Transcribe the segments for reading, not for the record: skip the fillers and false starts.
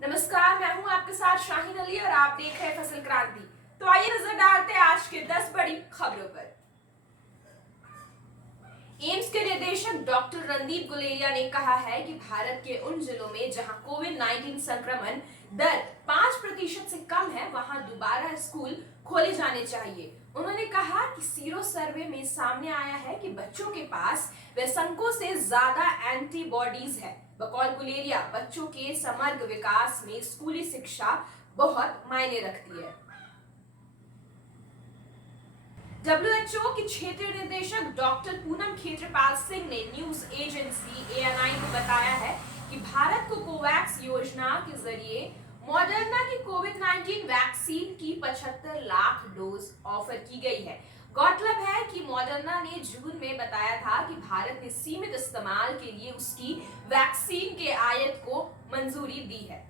नमस्कार, मैं हूं आपके साथ शाहीन अली और आप देख रहे हैं फसल क्रांति। तो आइए नजर डालते हैं आज के 10 बड़ी खबरों पर। एम्स के निदेशक डॉक्टर रणदीप गुलेरिया ने कहा है कि भारत के उन जिलों में जहां कोविड-19 संक्रमण दर 5% से कम है, वहां दोबारा स्कूल खोले जाने चाहिए। उन्होंने कहा कि सीरो सर्वे में सामने आया है कि बच्चों के पास वयस्कों से ज्यादा एंटीबॉडीज है। बकौल गुलेरिया, बच्चों के समग्र विकास में स्कूली शिक्षा बहुत मायने रखती है। डब्ल्यूएचओ के क्षेत्रीय निदेशक डॉक्टर पूनम खेत्रपाल सिंह ने न्यूज एजेंसी एएनआई को बताया है कि भारत को कोवैक्स योजना के जरिए मॉडर्ना की कोविड-19 वैक्सीन की 75 लाख डोज ऑफर की गई है। गौरतलब है कि मॉडर्ना ने जून में बताया था कि भारत ने सीमित इस्तेमाल के लिए उसकी वैक्सीन के आयात को मंजूरी दी है।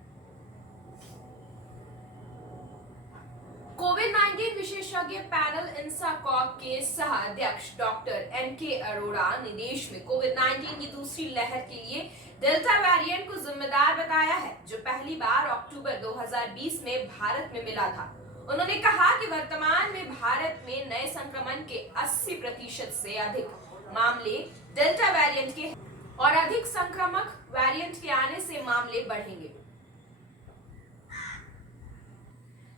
कोविड-19 विशेषज्ञ पैनल इंसाकॉग के सह अध्यक्ष डॉक्टर एनके अरोड़ा ने देश में कोविड-19 की दूसरी लहर के लिए डेल्टा वेरिएंट को जिम्मेदार बताया है, जो पहली बार अक्टूबर 2020 में भारत में मिला था। उन्होंने कहा कि वर्तमान में भारत में नए संक्रमण के 80% से अधिक मामले डेल्टा वेरिएंट के हैं और अधिक संक्रामक वेरिएंट के आने से मामले बढ़ेंगे।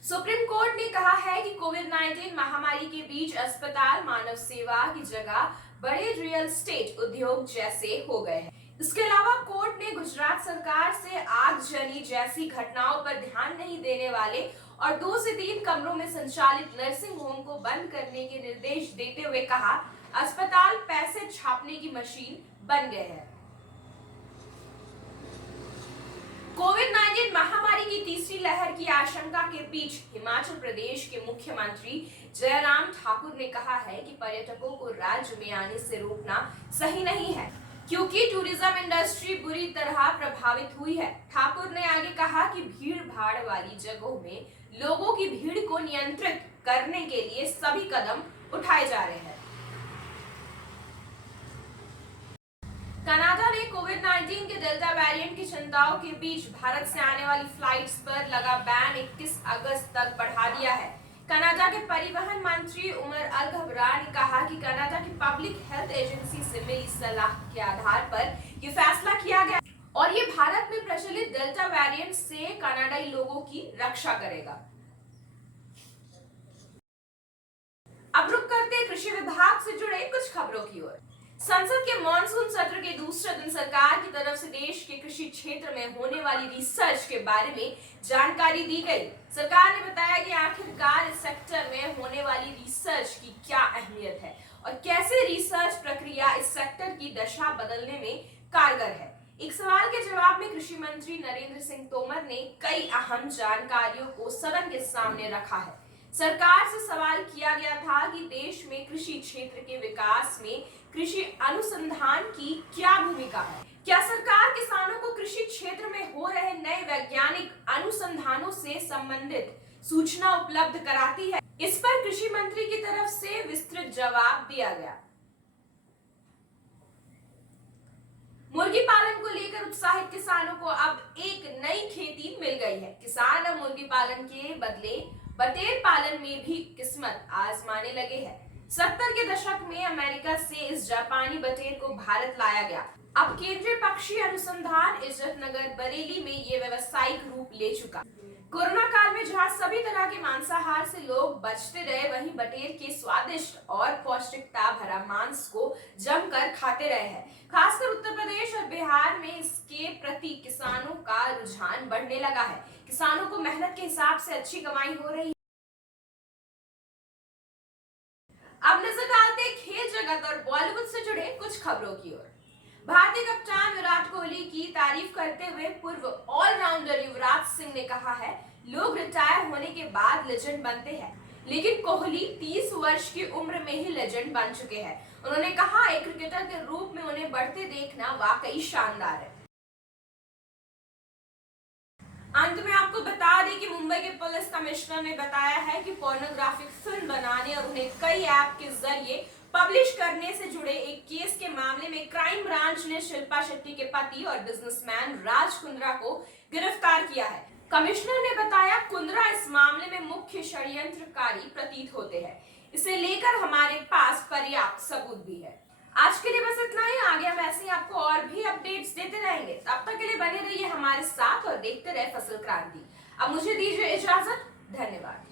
सुप्रीम कोर्ट ने कहा है कि कोविड-19 महामारी के बीच अस्पताल मानव सेवा की जगह बड़े रियल एस्टेट उद्योग जैसे हो गए हैं। इसके अलावा कोर्ट ने गुजरात सरकार से आगजनी जैसी घटनाओं पर ध्यान नहीं देने वाले और 2 से 3 कमरों में संचालित नर्सिंग होम को बंद करने के निर्देश देते हुए कहा, अस्पताल पैसे छापने की मशीन बन गए हैं। कोविड-19 महामारी की तीसरी लहर की आशंका के बीच हिमाचल प्रदेश के मुख्यमंत्री जयराम ठाकुर ने कहा है कि पर्यटकों को राज्य में आने से रोकना सही नहीं है, क्योंकि टूरिज्म इंडस्ट्री बुरी तरह प्रभावित हुई है। ठाकुर ने आगे कहा कि भीड़ भाड़ वाली जगहों में लोगों की भीड़ को नियंत्रित करने के लिए सभी कदम उठाए जा रहे हैं। कनाडा ने कोविड-19 के डेल्टा वेरिएंट की चिंताओं के बीच भारत से आने वाली फ्लाइट्स पर लगा बैन 21 अगस्त तक बढ़ा दिया है। कनाडा के परिवहन मंत्री उमर अल घबरा ने कहा कि कनाडा की पब्लिक हेल्थ एजेंसी से मिली सलाह के आधार पर यह फैसला किया गया और ये भारत में प्रचलित डेल्टा वेरिएंट से कनाडाई लोगों की रक्षा करेगा। अब रुक करते कृषि विभाग से जुड़े कुछ खबरों की ओर। संसद के मॉनसून सत्र के दूसरे दिन सरकार की तरफ से देश के कृषि क्षेत्र में होने वाली रिसर्च के बारे में जानकारी दी गई। सरकार ने बताया कि आखिरकार इस सेक्टर में होने वाली रिसर्च की क्या अहमियत है और कैसे रिसर्च प्रक्रिया इस सेक्टर की दशा बदलने में कारगर है। एक सवाल के जवाब में कृषि मंत्री नरेंद्र सिंह तोमर ने कई अहम जानकारियों को सदन के सामने रखा है। सरकार से सवाल किया गया था कि देश में कृषि क्षेत्र के विकास में कृषि अनुसंधान की क्या भूमिका है। क्या सरकार किसानों को कृषि क्षेत्र में हो रहे नए वैज्ञानिक अनुसंधानों से संबंधित सूचना उपलब्ध कराती है? इस पर कृषि मंत्री की तरफ से विस्तृत जवाब दिया गया। मुर्गी पालन को लेकर उत्साहित किसानों को अब एक नई खेती मिल गई है। किसान अब मुर्गी पालन के बदले बटेर पालन में भी किस्मत आजमाने लगे हैं। 70 के दशक में अमेरिका से इस जापानी बटेर को भारत लाया गया। अब केंद्रीय पक्षी अनुसंधान इज्जतनगर बरेली में ये व्यावसायिक रूप ले चुका। कोरोना काल में जहां सभी तरह के मांसाहार से लोग बचते रहे, वहीं बटेर के स्वादिष्ट और पौष्टिकता भरा मांस को जमकर खाते रहे हैं। खासकर उत्तर प्रदेश और बिहार में इसके प्रति किसानों का रुझान बढ़ने लगा है। किसानों को मेहनत के हिसाब से अच्छी कमाई हो रही है। अब नजर डालते हैं खेल जगत और बॉलीवुड से जुड़े कुछ खबरों की ओर। भारतीय कप्तान विराट कोहली की तारीफ करते हुए पूर्व ऑलराउंडर युवराज सिंह ने कहा है, लोग रिटायर होने के बाद लेजेंड बनते हैं, लेकिन कोहली 30 वर्ष की उम्र में ही लेजेंड बन चुके हैं। उन्होंने कहा, एक क्रिकेटर के रूप में उन्हें बढ़ते देखना वाकई शानदार है। अंत में आपको बता दें कि मुंबई के पुलिस कमिश्नर ने बताया है कि पोर्नोग्राफिक फिल्म बनाने और उन्हें कई ऐप के जरिए पब्लिश करने से जुड़े एक केस के मामले में क्राइम ब्रांच ने शिल्पा शेट्टी के पति और बिजनेसमैन राज कुंद्रा को गिरफ्तार किया है। कमिश्नर ने बताया, कुंद्रा इस मामले में मुख्य षड्यंत्रकारी प्रतीत होते हैं। इसे लेकर हमारे पास पर्याप्त सबूत भी है। आज के लिए बस इतना ही। आगे हम ऐसे ही आपको और भी अपडेट्स देते रहेंगे। तब तक के लिए बने रहिए हमारे साथ और देखते रहे फसल क्रांति। अब मुझे दीजिए इजाजत। धन्यवाद।